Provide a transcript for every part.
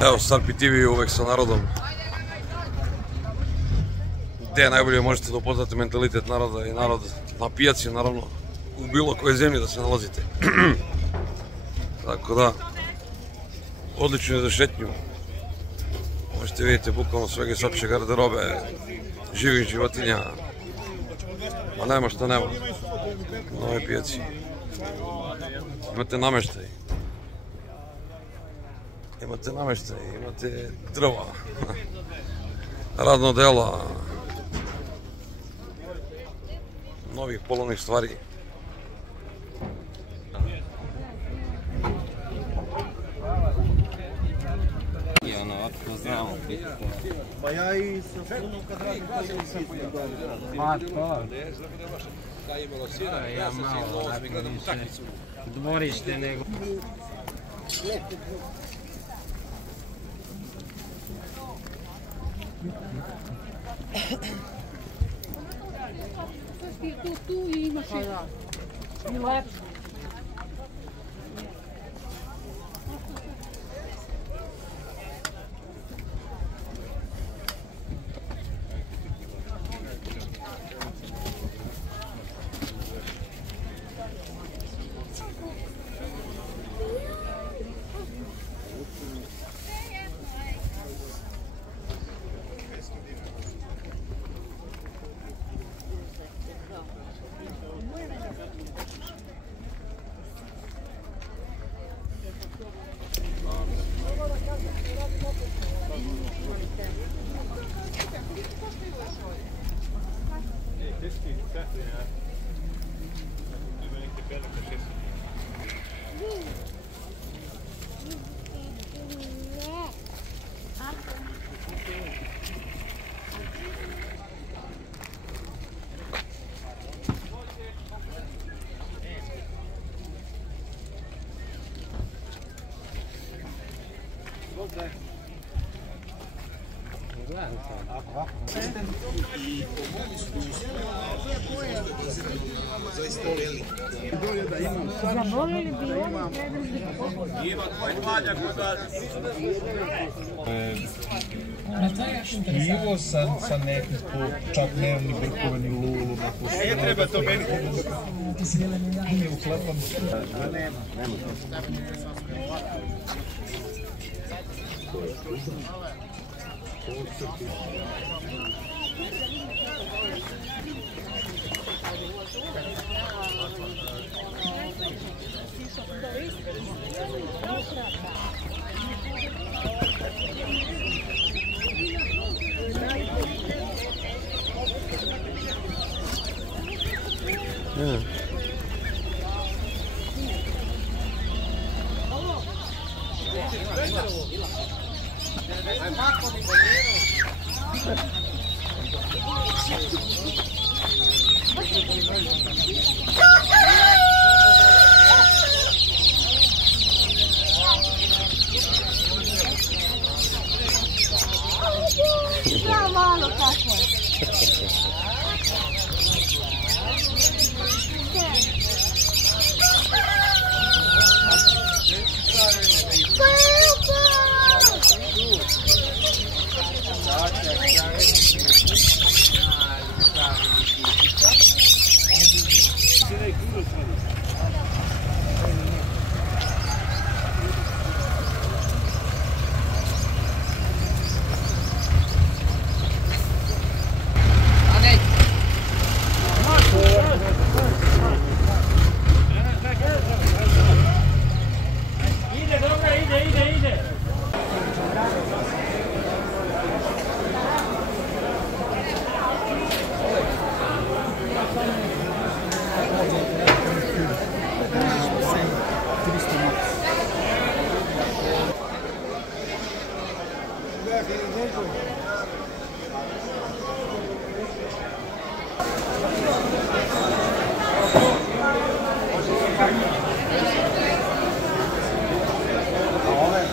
Evo, Sarpi TV uvek sa narodom. Gde najbolje možete da upoznate mentalitet naroda i narod na pijaci, naravno, u bilo kojoj zemlji da se nalazite. Tako da, odlično je za šetnju. Možete vidjeti bukvalno svega i svačije garderobe, živih životinja. Ma nema što nema na ovoj pijaci. Imate nameštaj. Imate drva, radno dela, novih polovnih stvari. Pa ja i sa punom kad radim to je sitno. Ma to. Ja malo onako više dvorište nego... Tu imaš i lepše. Zaboravili bi ovo Pivo sa nekim čak dnevni brkovani lulu. Ne treba to meni. Mi uklepamo. malo tako.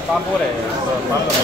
Tabure, pardon.